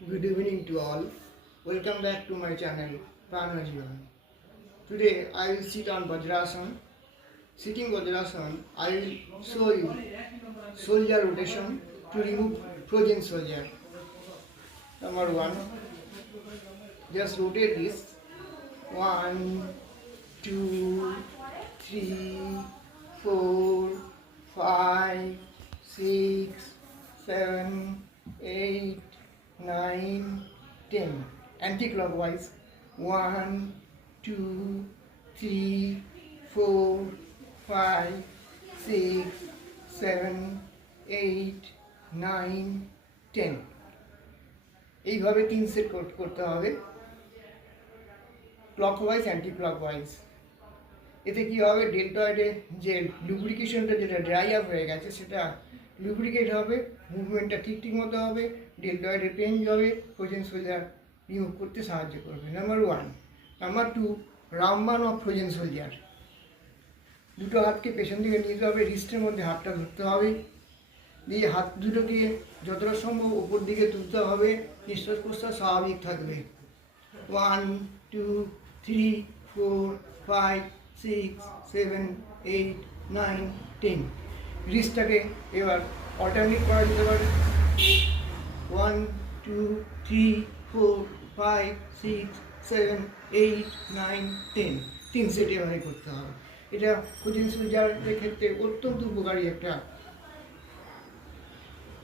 Good evening to all. Welcome back to my channel Pranajivan. Today I will sit on Vajrasana. Sitting Vajrasana, I will show you shoulder rotation to remove frozen shoulder. Number 1, just rotate this. 1, 2, 3, 4, 5, 6, 7, 8, 9, 10. Anti-clockwise. 1, 2, 3, 4, 5, 6, 7, 8, 9, 10. এইভাবে 3 set করতে হবে, clockwise anti clockwise. এতে কি হবে, ডেল্টয়েডে যে লুব্রিকেশনটা যেটা dry up হয়ে গেছে সেটা লুব্রিকেট হবে, মুভমেন্টটা ঠিক মতো হবে, ডেল্টয়েডে পেন যাবে, ফ্রোজেন সোলজার রিমুভ করতে সাহায্য করবে। Number 1। Number 2, Ramban of frozen soldier. দুটো হাতকে পেছন দিকে নিতে হবে, রিস্টের মধ্যে হাতটা ধরতে হবে, দিয়ে হাত দুটোকে যতটা সম্ভব উপর দিকে তুলতে হবে, নিঃশ্বাস প্রশ্বাস স্বাভাবিক থাকবে। 1, 2, 3, 4, 5, 6, 7, 8, 9, 10। রিস্টটাকে এবার অল্টারনেট করা যেতে পারে। 1, 2, 3, 4, 5, 6, 7, 8, 9, 10। 3 সেট এভাবে করতে হবে। এটা ফ্রোজেন সোলজারের ক্ষেত্রে অত্যন্ত উপকারী একটা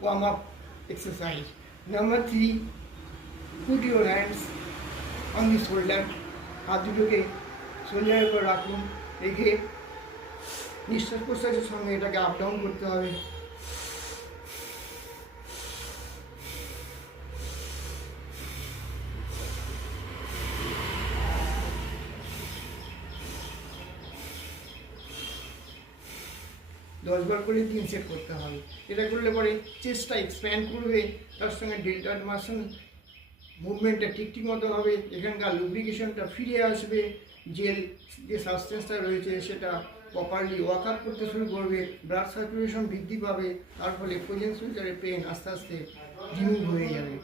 warm up exercise. Number 3, put your hands on the shoulder. হাত দুটোকে শোল্ডারের উপর রাখুন, রেখে নিঃশ্বাস প্রশ্বাসের সঙ্গে এটাকে আপ ডাউন করতে হবে। দশ বার করে 3 সেট করতে হবে। এটা করলে পরে চেস্টটা এক্সপ্যান্ড করবে, তার সঙ্গে ডেল্টয়েড মাসল মুভমেন্টটা ঠিক মতো হবে, এখানকার লুব্রিকেশনটা ফিরে আসবে, জেল যে সাবস্টেন্সটা রয়েছে সেটা প্রপারলি ওয়ার্ক আপ করতে শুরু করবে, ব্লাড সার্কুলেশন বৃদ্ধি পাবে, তার ফলে ফ্রোজেন সোলজারের পেন আস্তে আস্তে রিমুভ হয়ে যাবে।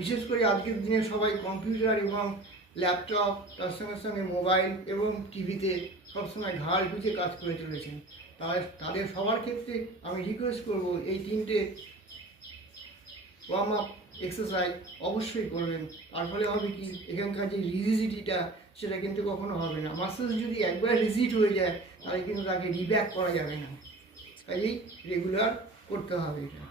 বিশেষ করে আজকের দিনে সবাই কম্পিউটার এবং ল্যাপটপ, তার সঙ্গে মোবাইল এবং টিভিতে সবসময় ঘাড় গুঁজে কাজ করে চলেছেন। তাদের সবার ক্ষেত্রে আমি রিকোয়েস্ট করব, এই 3টে ওয়ার্ম আপ এক্সারসাইজ অবশ্যই করবেন। তার ফলে হবে কি, এখানকার যে রিজিডিটিটা সেটা কিন্তু কখনো হবে না। মাসেলস যদি একবার রিজিড হয়ে যায় তাহলে কিন্তু তাকে রিব্যাক করা যাবে না, কাজেই রেগুলার করতে হবে এটা।